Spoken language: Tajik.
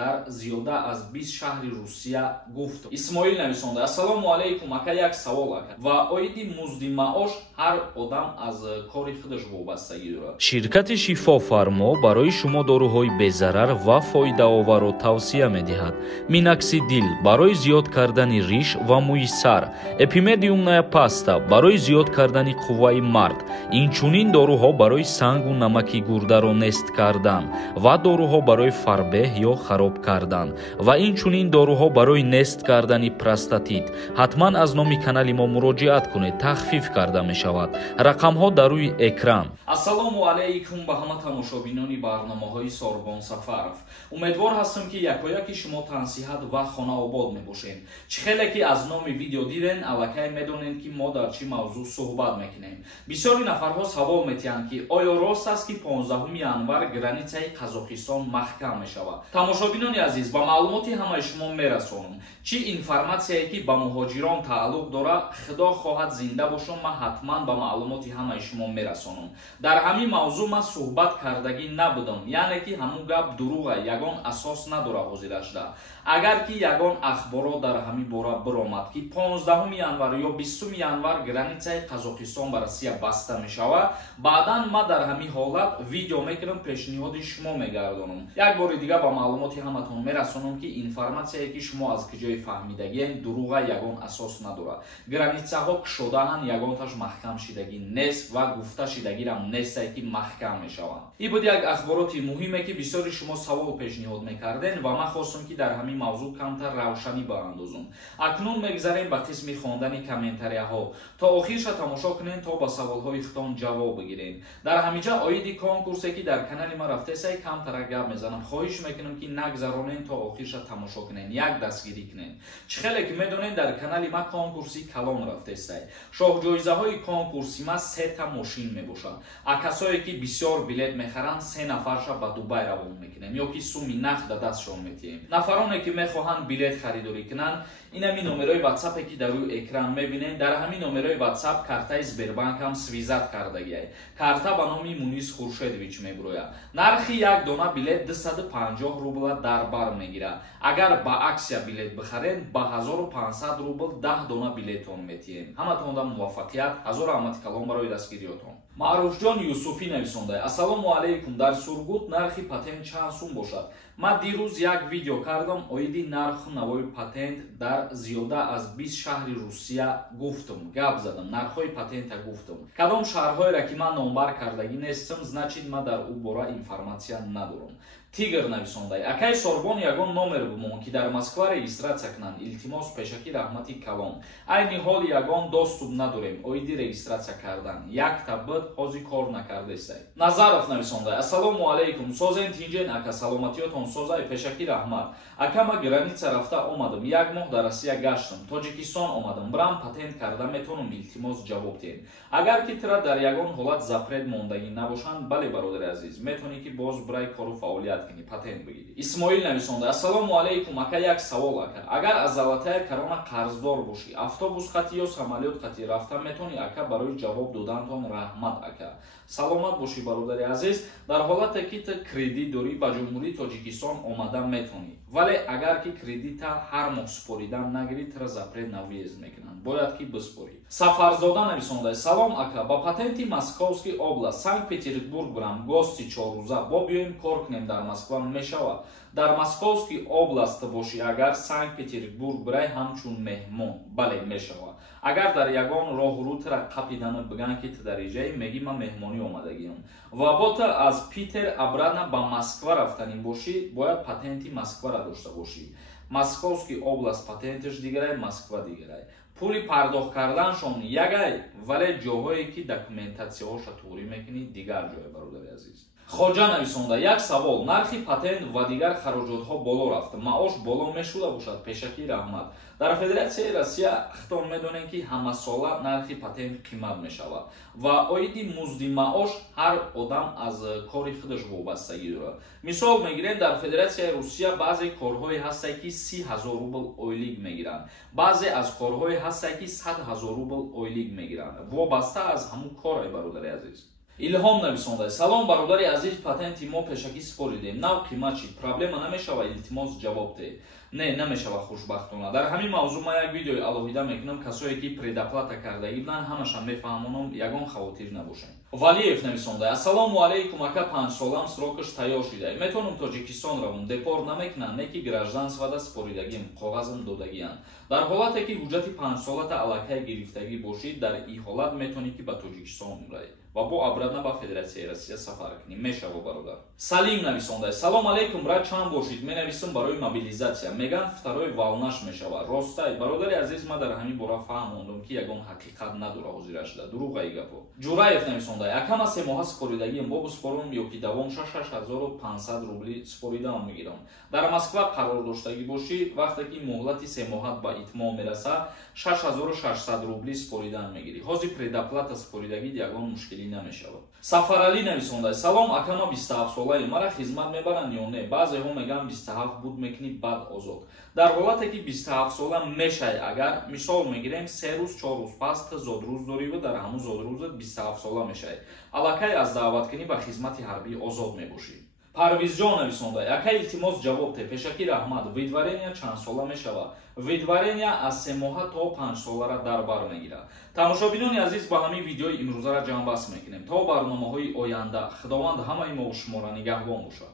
дар зиёда аз 20 шаҳри Русия гуфт. Исмоил нависонда: ассалому алайкум ака, як савол ака. Ва оиди музди маош ҳар одам аз кори худаш вобастагӣ дорад. Ширкати Шифофармо барои шумо доруҳои безарар ва фоидаоверро тавсия медиҳад. Миноксидил барои зиёд кардани риш ва мӯи сар, эпимедиумная паста барои зиёд кардани қувваи мард, инчунин доруҳо барои сангу намаки гурдаро нест кардан ва доруҳо барои фарбеҳ ё хароб кардан ва инчунин доруҳо барои нест кардани простатит. ҳатман аз номи канали мо муроҷиат кунед, тахфиф карда мешавад. рақамҳо дар рӯи экран. Ассалому алайкум ба ҳама тамошобинони барномаҳои Сорбон Сафаров. Умедвор ҳастам ки якояки шумо тансиҳат ва хонаобод мебошед. Чӣ хеле ки аз номи видео диден, аллакай медонед ки мо дар чӣ мавзӯъ суҳбат мекунем. Бисёри нафарҳо савол метиҳанд ки оё рост аст ки 15 январ границаи Қазоқистон маҳкам мешавад. Тамошобинони азиз, ба маълумоти ҳамаи шумо мерасонам. Чӣ информатсияе ки ба муҳоҷирон тааллуқ дорад, худо хоҳад зинда бошам, ман ҳатман ба маълумоти ҳамаи шумо мерасонам. Дар ҳамин мавзӯъ ман суҳбат кардагӣ набудам, яъне ки ҳамун гап дурӯға, ягон асос надора ҳозирашда. Агар ки ягон ахборот дар ҳамин бора биромад ки 15 январ ё 20 январ границаи Қазоқистон ба Россия баста мешавад, баъдан ман дар ҳамин ҳолат видео мекунам, пешниҳоди шумо мегардонам. Як бори дигар ба маълумоти ҳаматон мерасонам ки информатсияе ки шумо аз куҷои фаҳмидагиен дурӯға, ягон асос надорад. Границаҳо кушодаанд, ягонташ маҳкам шидагӣ нест ва гуфта шидагирам нестае ки маҳкам мешаванд. Ин буд як ахбороти муҳиме ки бисёри шумо савол пешниҳод мекарден ва ман хостам ки дар ҳамин мавзӯъ камтар равшанӣ баандозам. Акнун мегзарем ба қисми хондани комментарияҳо. То охирша тамошо кунед то ба саволҳои худтон ҷавоб бигиред. Дар ҳаминҷа оиди конкурсе ки дар канали ма рафтесай, камтара гап мезанам. Хоҳиш мекунам ки нагзаронед, то охирша тамошо кунед, як дастгирӣ кунед. Чӣ хеле ки медонед, дар канали ма конкурси калон рафтесай. Шоҳҷоизаҳои конкурси ма 3 та мошин мебошад. А касое ки бисёр билет мехаранд, 3 нафарша ба Дубай равон мекунем ё ки суми нақд да дастшон метиҳем. Нафароне ки мехоҳанд билет харидорӣ кунанд, ин ҳамин номерои WhatsApp ки дар рӯи экран мебинед. Дар ҳамин номерои WhatsApp картаи Сбербанкам свизат кардагиай. Карта ба номи Мунис Хуршедович мебурояд. Нархи як дона билет 250 рубла дар бар мегирад. Агар ба аксия билет бихаред, ба 1500 рубл 10 дона билетон метиҳем. Ҳаматонда муваффақият. ҳазор раҳмати калон барои дастгириётон. Маъруфҷон Юсуфӣ нависонда: ассалому алайкум, дар Сургут нархи патент чанд сум бошад? Ман дирӯз як видео кардам, оиди нарху навои патент дар зиёда аз 20 шаҳри Русия гуфтам, гап задам, нархҳои патента гуфтам. Кадом шаҳрҳоеро ки ман номбар кардагӣ нестам, значит ман дар ӯ бора информатсия надорам. Тигр нависондай: акай Сорбон, ягон номер бимон ки дар Москва регистратсия кунанд. Илтимос, пешакӣ раҳмати калон. Айни ҳол ягон доступ надорем оиди регистратсия кардан. Як та буд, ҳозир кор накардестай. Назаров нависондай: ассалому алайкум, созен тинҷен ака, саломатиётон созай, пешакӣ раҳмат. Ака ма граница рафта омадам, як моҳ дар Россия гаштам, Тоҷикистон омадам, брам патент карда метонам, илтимос ҷавоб диҳед. Агар ки тира дар ягон ҳолат запрет мондагӣ набошанд, бале бародари азиз, метонӣ ки боз бурай кору фаъолият кунӣ, патент бигирӣ. Исмоил нависонда: ассалому алайкум ака, як савол ака. Агар аз Золотая Корона қарздор бошӣ, автобус хати ё самолёт хати рафта метонӣ ака, барои ҷавоб додантон раҳмат ака. Саломат бошӣ бародари азиз. Дар ҳолате ки ту кредит дорӣ, ба ҷумҳурии Тоҷикистон омада метонӣ. Вале агар ки кредита ҳар моҳ споридан нагирӣ, тира запрет навиез мекунанд, бояд ки биспорӣ. Сафарзода нависонда: салом ака, ба патенти Московский област Санкт-Петербург бурам, гости 4 рӯза, бо биёем кор кунем дар Москва мешавад? Дар Московский област бошӣ, агар Санкт-Петербург бурай ҳамчун меҳмон, бале мешавад. Агар дар ягон роҳрӯ тира қапидана биган ки ту дар иҷаи, меги ман меҳмонӣ омадагиам. Ва бо ту аз Питер обратно ба Москва рафтанӣ бошӣ, бояд патенти Москваро дошта бошӣ. Московский област патенташ дигарай, Москва дигарай. Пули пардохт карданшон ягай, вале ҷоҳое ки документатсияҳоша туурӣ мекунӣ дигар ҷое, бародари азиз. Хоҷа нависонда: як савол, нархи патент ва дигар хароҷотҳо боло рафта, маош боло мешуда бошад? Пешакӣ раҳмат. Дар Федератсияи Россия худтон медонед ки ҳамасола нархи патент қимат мешавад ва оиди музди маош ҳар одам аз кори худаш вобастагӣ дорад. Мисол мегирем, дар Федератсияи Русия баъзе корҳое ҳастае ки 30 000 рубл ойлик мегиранд, баъзе аз корҳое ҳастае ки 100 000 рубл ойлик мегиранд. Вобаста аз ҳамун кор, бародари азиз. илҳом нависонда: салом бародари азиз, патенти мо пешакӣ споридем, нав қимат шид, проблема намешава, илтимос ҷавоб деҳ. Не, намешава хушбахтона. Дар ҳамин мавзӯъ ман як видеои алоҳида мекунам, касое ки предоплата кардаги буданд ҳамаша мефаҳмонам, ягон хавотир набошед. Валиев нависонда: ассалому алейкум ака, 5 солам срокаш тайёр шида. Метавонам Тоҷикистон равам, депор намекунанд, не ки гражданствада споридагим, коғазам додагиянд. Дар ҳолате ки ҳуҷҷати 5 солата аллакай гирифтагӣ бошид, дар ин ҳолат метавонӣ ки ба Тоҷикистон меравед ва бо обратно ба Федератсияи Россия сафар кунӣ. Мешава бародар. Салим нависонда: салом алейкум, рад чанд бошид, менависам барои мобилизатсия. Меган второи волнаш мешава. Ростай бародари азиз, ма дар ҳамин бора фаҳмондам ки ягон ҳақиқат надора ҳозирашда. Дурӯғаи гапо. Ҷураев нависонда: якама 3 моҳа споридагиам, бо боспорам ё ки давом 6500 рубли споридаам мегирам. Дар Москва қарор доштагӣ бошӣ, вақте ки муҳлати 3 моҳат ба итмом мераса, 6600 рубли споридаам мегирӣ. ҳозир предоплата споридагӣ ягон мушкилӣ намешавад. Сафаралӣ нависонда: салом акама, 27 солаи, мара хизмат мебаранд ё не? Баъзеҳо мегӯянд 27 буд мекунӣ, баъд озод. Дар ҳолате ки 27 сола мешай, агар мисол мегирем 3 рӯз 4 рӯз пас ты зодрӯз дорӣ ва дар ҳамун зодрӯзат 27 сола мешай. Аллакай аз даъваткунӣ ба хизмати ҳарбӣ озод мебошӣ. Парвизҷон нависонда: яка илтимос ҷавоб те, пешакӣ раҳмат, видварения чанд сола мешава? Видварения аз 3 моҳа то 5 солара дар бар мегирад. Тамошобинони азиз, ба ҳамин видеои имрӯзара ҷамъбаст мекунем. То барномаҳои оянда, худованд ҳамаи мо шумора нигаҳбон бошад.